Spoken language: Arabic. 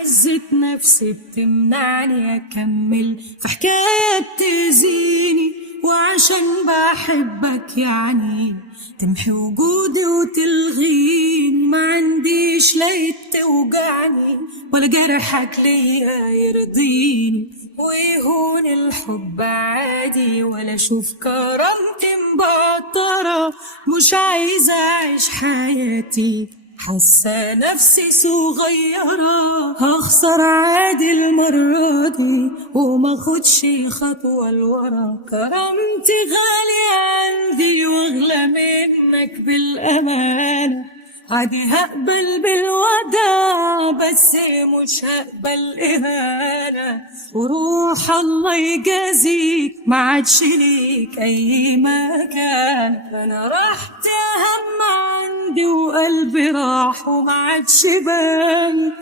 عزة نفسي بتمنعني أكمل في حكاية بتأذيني، وعشان بحبك يعني تمحي وجودي وتلغيني. ما عنديش لا توجعني ولا جرحك ليا يرضيني، ويهون الحب عادي ولا اشوف كرامتي مبطرة. مش عايزة اعيش حياتي حاسة نفسي صغيرة، هخسر عادي المرة دي وماخدش خطوة لورا. كرامتي غالية عندي واغلى منك بالأمانة، عادي هقبل بالوداع بس مش هقبل إهانة. وروح الله يجازيك ما عادش ليك أي مكان. أنا راحت أهم عندي وقلبي راح وما عادش بان.